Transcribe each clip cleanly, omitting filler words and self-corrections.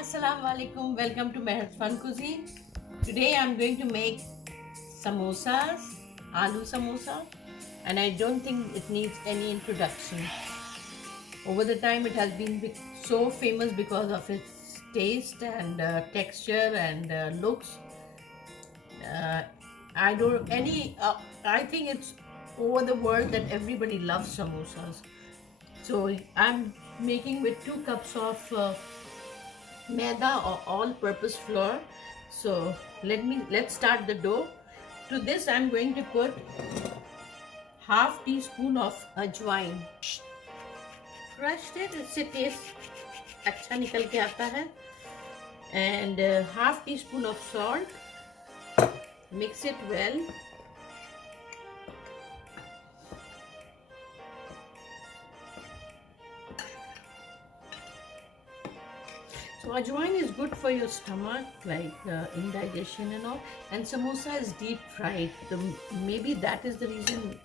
Assalamu alaikum, welcome to Meher's Fun Cuisine. Today I'm going to make samosas, aloo samosa, and I don't think it needs any introduction. Over the time it has been so famous because of its taste and texture and looks. Uh, I don't any. I think it's over the world that everybody loves samosas. So I'm making with 2 cups of maida or all-purpose flour. So let's start the dough. To this I'm going to put half teaspoon of ajwain. Crushed it, इससे taste अच्छा निकल के आता है. And half teaspoon of salt. Mix it well. So ajwain is good for your stomach, like indigestion and all. And samosa is deep fried. Maybe that is the reason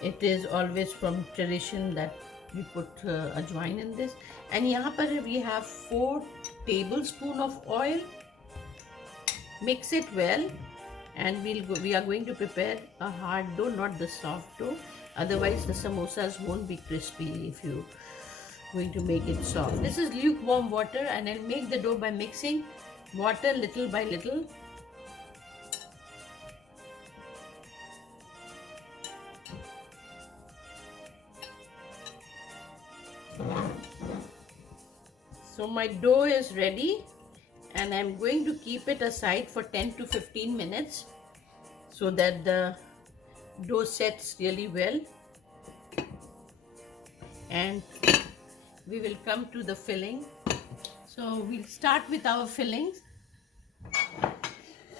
it is always from tradition that we put ajwain in this. And यहाँ पर we have 4 tablespoons of oil. Mix it well, and we are going to prepare a hard dough, not the soft dough. Otherwise, the samosas won't be crispy if you going to make it soft. This is lukewarm water, and I'll make the dough by mixing water little by little. So my dough is ready, and I'm going to keep it aside for 10 to 15 minutes so that the dough sets really well. And we will come to the filling. So we'll start with our fillings.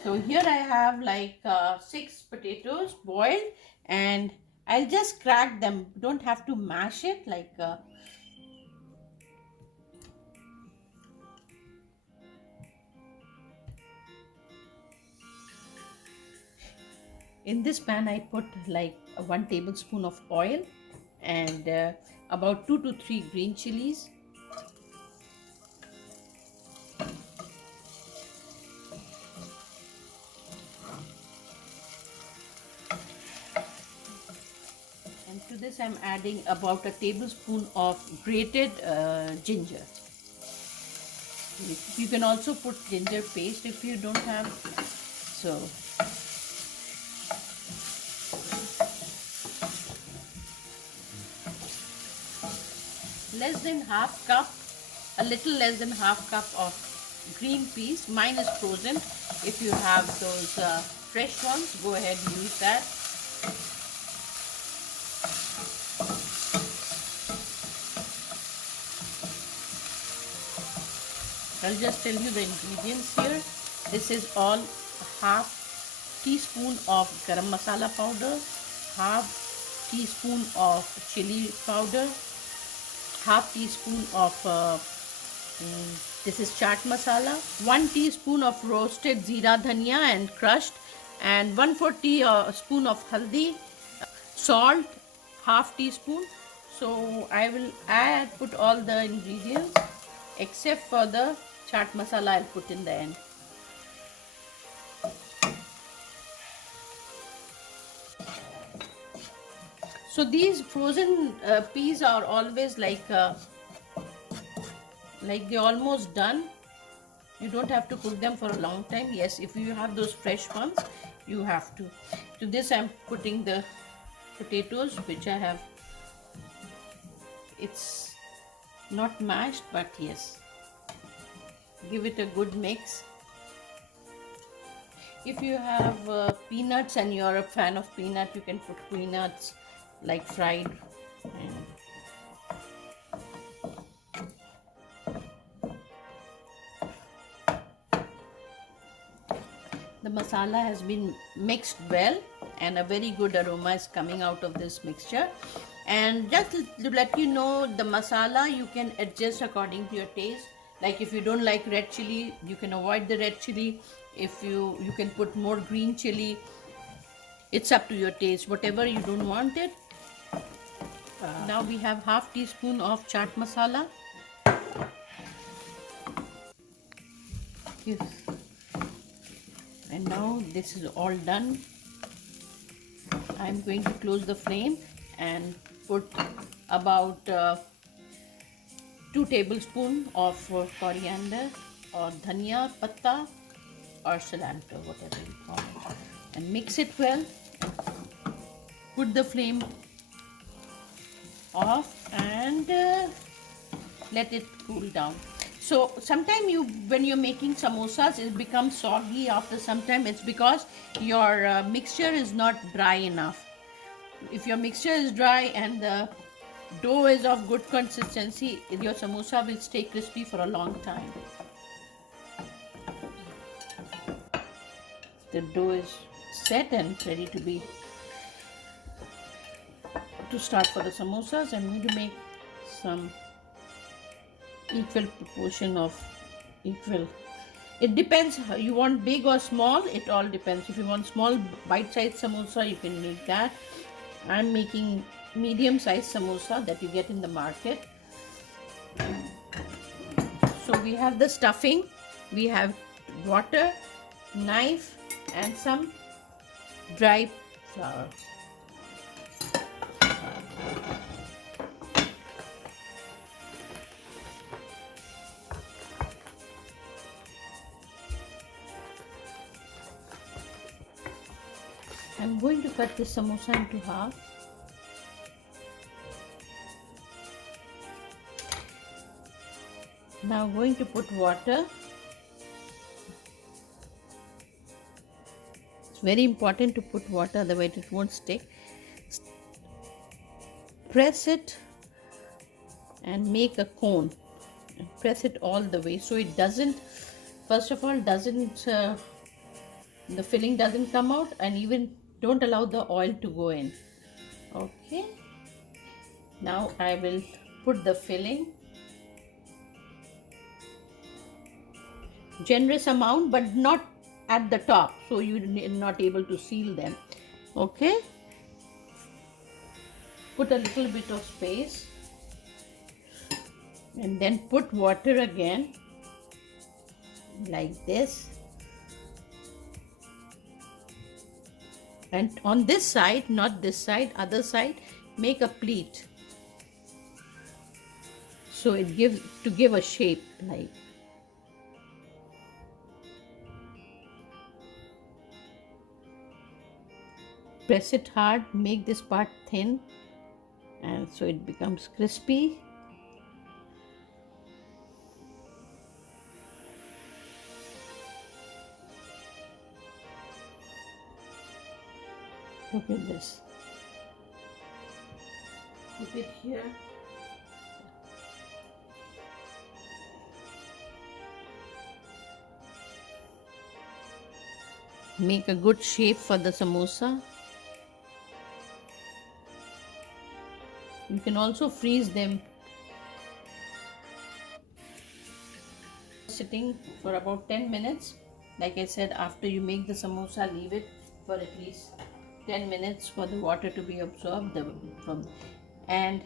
So here I have like 6 potatoes boiled, and I'll just crack them. Don't have to mash it like in this pan I put like 1 tablespoon of oil and about 2 to 3 green chilies. And to this I'm adding about a tablespoon of grated ginger. You can also put ginger paste if you don't have. So less than half cup, a little less than half cup of green peas. Mine is frozen. If you have those fresh ones, go ahead and use that. I'll just tell you the ingredients here. This is all half teaspoon of garam masala powder, half teaspoon of chili powder, half teaspoon of this is chaat masala, 1 teaspoon of roasted jeera dhania and crushed, and 1/4 teaspoon of haldi, salt half teaspoon. So I will put all the ingredients except for the chaat masala. I'll put in the end. So these frozen peas are always like they're almost done. You don't have to cook them for a long time. Yes, if you have those fresh ones, you have to. To this I'm putting the potatoes, which I have. It's not mashed, but yes, give it a good mix. If you have peanuts and you're a fan of peanut, you can put peanuts like fried. The masala has been mixed well, and a very good aroma is coming out of this mixture. And just to let you know, the masala you can adjust according to your taste. Like if you don't like red chili, you can avoid the red chili. If you can put more green chili. It's up to your taste, whatever you don't want it. Now we have half teaspoon of chaat masala. Yes. And now this is all done. I'm going to close the flame and put about 2 tablespoons of coriander or dhania patta or cilantro, whatever you call it, and mix it well. Put the flame off and let it cool down. So sometimes when you're making samosas, it becomes soggy after some time. It's because your mixture is not dry enough. If your mixture is dry and the dough is of good consistency, your samosa will stay crispy for a long time. The dough is set and ready to start for the samosas. I'm going to make some equal proportion of equal. It depends, you want big or small, it all depends. If you want small bite-sized samosa, you can make that. I'm making medium-sized samosa that you get in the market. So we have the stuffing, we have water, knife and some dry flour. I'm going to cut this samosa into half. Now I'm going to put water. It's very important to put water, otherwise it won't stick. Press it and make a cone. Press it all the way so it doesn't, first of all, the filling doesn't come out, and even don't allow the oil to go in. Okay, now I will put the filling, generous amount but not at the top, so you're not able to seal them. Okay, put a little bit of space and then put water again like this. And on this side, not this side, other side, make a pleat. So it gives, to give a shape like. Press it hard, make this part thin, and so it becomes crispy. Look at this. Put it here. Make a good shape for the samosa. You can also freeze them. Sitting for about 10 minutes. Like I said, after you make the samosa, leave it for at least 10 minutes for the water to be absorbed and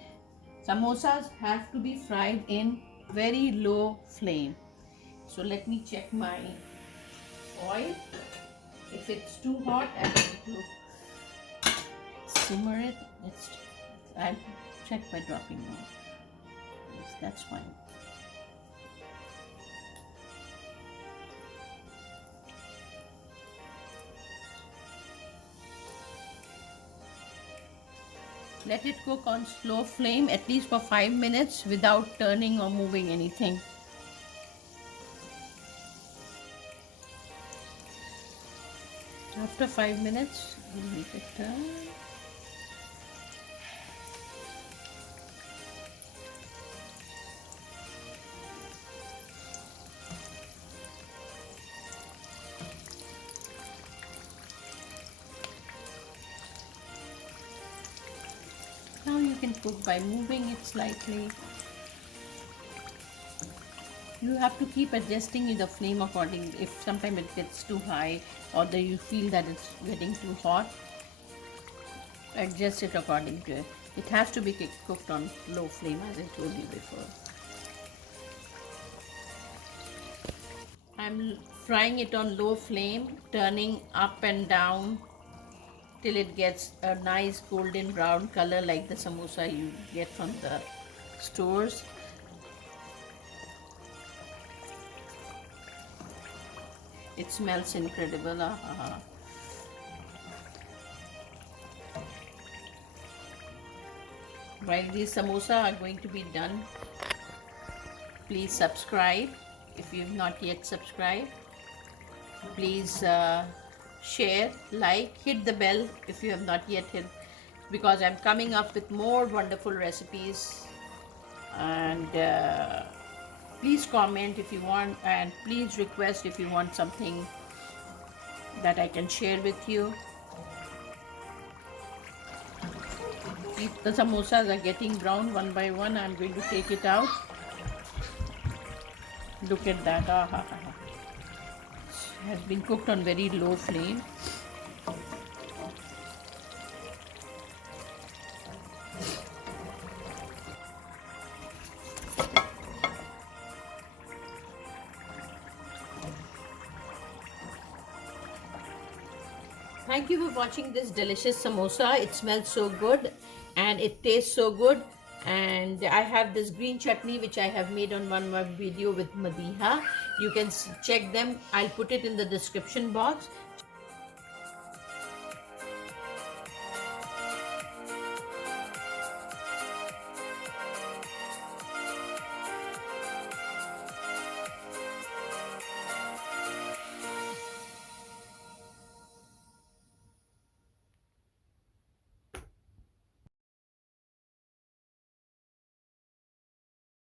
samosas have to be fried in very low flame. So let me check my oil. If it's too hot, I'm going to simmer it. I'll check by dropping oil. Yes, that's fine. Let it cook on slow flame at least for 5 minutes without turning or moving anything. After 5 minutes, we'll make it turn. Now you can cook by moving it slightly. You have to keep adjusting the flame according. If sometimes it gets too high or you feel that it's getting too hot, adjust it according to it. It has to be cooked on low flame, as I told you before. I'm frying it on low flame, turning up and down till it gets a nice golden brown color like the samosa you get from the stores. It smells incredible. While these samosa are going to be done, please subscribe if you've not yet subscribed. Please share, like, hit the bell if you have not yet hit, because I'm coming up with more wonderful recipes. And please comment if you want, and please request if you want something that I can share with you. The samosas are getting brown one by one. I'm going to take it out. Look at that. It has been cooked on very low flame. Thank you for watching this delicious samosa. It smells so good and it tastes so good. And I have this green chutney which I have made on one video with Madiha. You can check them. I'll put it in the description box.